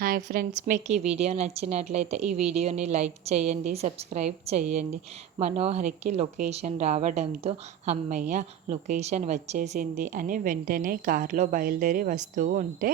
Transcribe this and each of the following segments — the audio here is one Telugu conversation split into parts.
హాయ్ ఫ్రెండ్స్, మీకు ఈ వీడియో నచ్చినట్లయితే ఈ వీడియోని లైక్ చేయండి, సబ్స్క్రైబ్ చేయండి. మనోహర్కి లొకేషన్ రావడంతో అమ్మయ్య లొకేషన్ వచ్చేసింది అని వెంటనే కారులో బయలుదేరి వస్తూ ఉంటే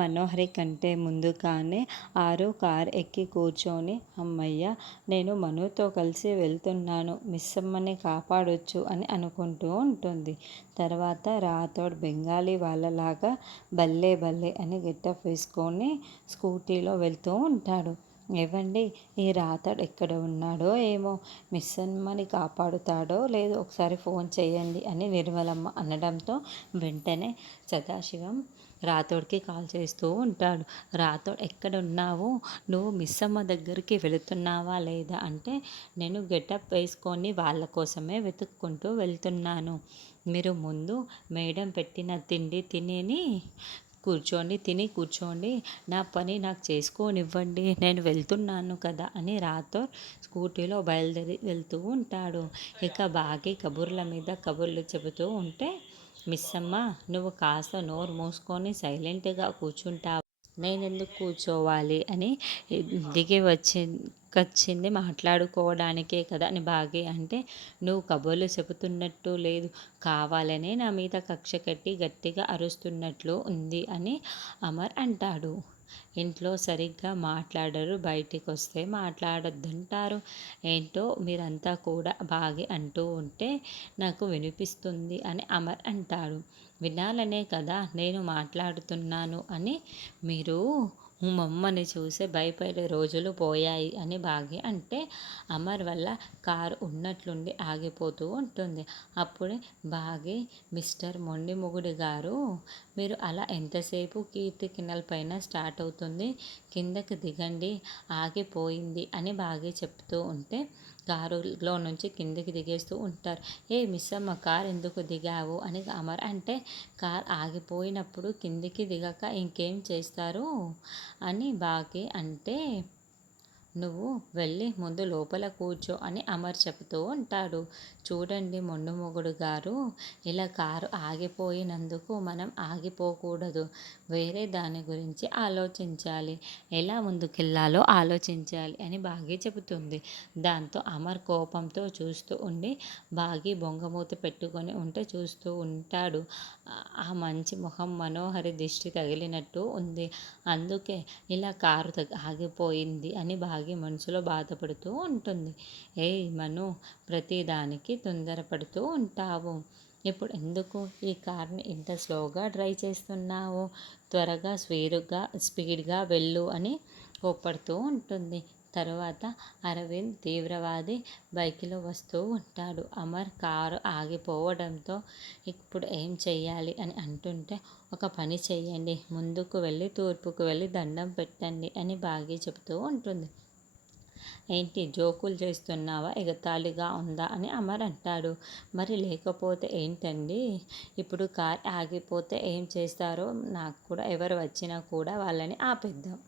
మనోహరి కంటే ముందుగానే ఆరు కార్ ఎక్కి కూర్చొని అమ్మయ్య నేను మనుతో కలిసి వెళ్తున్నాను, మిస్సమ్మని కాపాడొచ్చు అని అనుకుంటూ ఉంటుంది. తర్వాత రాథోడ్ బెంగాలీ వాళ్ళలాగా భలే భలే అని గెటప్ వేసుకొని స్కూటీలో వెళ్తూ ఉంటాడు. ఏవండి, ఈ రాథోడ్ ఎక్కడ ఉన్నాడో ఏమో, మిస్ అమ్మని కాపాడుతాడో లేదో ఒకసారి ఫోన్ చేయండి అని నిర్మలమ్మ అనడంతో వెంటనే సదాశివం రాథోడ్కి కాల్ చేస్తూ ఉంటాడు. రాథోడ్ ఎక్కడ ఉన్నావు, నువ్వు మిస్ అమ్మ దగ్గరికి వెళుతున్నావా లేదా అంటే, నేను గెటప్ వేసుకొని వాళ్ళ కోసమే వెతుక్కుంటూ వెళ్తున్నాను. మీరు ముందు మేడం పెట్టిన తిండి తిని కూర్చోండి, నా పని నాకు చేసుకోనివ్వండి, నేను వెళ్తున్నాను కదా అని రాథోడ్ స్కూటీలో బయలుదేరి వెళ్తూ ఉంటాడు. ఇక బాగి కబుర్ల మీద కబుర్లు చెబుతూ ఉంటే, మిస్ అమ్మ నువ్వు కాస్త నోరు మూసుకొని సైలెంట్గా కూర్చుంటావా, నేనెందుకు కూర్చోవాలి అని దిగి వచ్చింది మాట్లాడుకోవడానికే కదా అని బాగి అంటే, నువ్వు కబుర్లు చెబుతున్నట్టు లేదు, కావాలనే నా మీద కక్ష కట్టి గట్టిగా అరుస్తున్నట్లు ఉంది అని అమర్ అంటాడు. ఇంట్లో సరిగ్గా మాట్లాడరు, బయటికి వస్తే మాట్లాడొద్దంటారు. ఏంటో మీరంతా కూడా బాగి అంటూ ఉంటే నాకు వినిపిస్తుంది అని అమర్ అంటాడు. వినాలనే కదా నేను మాట్లాడుతున్నాను అని మీరు మమ్మని చూసి భయపడే రోజులు పోయాయి అని బాగి అంటే, అమర్ వల్ల కారు ఉన్నట్లుండి ఆగిపోతూ ఉంటుంది. అప్పుడే బాగి, మిస్టర్ మొండి మొగుడు గారు, మీరు అలా ఎంతసేపు కీర్తి కిన్నెల పైన స్టార్ట్ అవుతుంది, కిందకి దిగండి, ఆగిపోయింది అని బాగి చెప్తూ ఉంటే కారులో నుంచి కిందికి దిగేస్తూ ఉంటారు. ఏ మిస్ అమ్మ, కార్ ఎందుకు దిగావు అని అమర్ అంటే, కార్ ఆగిపోయినప్పుడు కిందికి దిగక ఇంకేం చేస్తారు అని బాగి అంటే, నువ్వు వెళ్ళి ముందు లోపల కూర్చో అని అమర్ చెబుతూ ఉంటాడు. చూడండి మొండుమొగుడు గారు, ఇలా కారు ఆగిపోయినందుకు మనం ఆగిపోకూడదు, వేరే దాని గురించి ఆలోచించాలి, ఎలా ముందుకెళ్ళాలో ఆలోచించాలి అని బాగి చెబుతుంది. దాంతో అమర్ కోపంతో చూస్తూ ఉండి బాగి బొంగమూతి పెట్టుకొని ఉంటే చూస్తూ ఉంటాడు. ఆ మంచి ముఖం మనోహరి దిష్టి తగిలినట్టు ఉంది, అందుకే ఇలా కారు ఆగిపోయింది అని బాగి మనసులో బాధపడుతూ ఉంటుంది. ఏయ్ మను, ప్రతిదానికి తొందరపడుతూ ఉంటావు, ఇప్పుడు ఎందుకు ఈ కార్ని ఇంత స్లోగా డ్రైవ్ చేస్తున్నావు, త్వరగా స్పీడ్గా వెళ్ళు అని కోప్పడుతూ ఉంటుంది. తరువాత అరవింద్ తీవ్రవాది బైక్లో వస్తూ ఉంటాడు. అమర్ కారు ఆగిపోవడంతో ఇప్పుడు ఏం చెయ్యాలి అని అంటుంటే, ఒక పని చెయ్యండి, ముందుకు వెళ్ళి తూర్పుకు వెళ్ళి దండం పెట్టండి అని బాగి చెబుతూ ఉంటుంది. ఏంటి జోకులు చేస్తున్నావా, ఎగతాళిగా ఉందా అని అమర్ అంటాడు. మరి లేకపోతే ఏంటండి, ఇప్పుడు కార్ ఆగిపోతే ఏం చేస్తారో నాకు కూడా, ఎవరు వచ్చినా కూడా వాళ్ళని ఆపేద్దాం.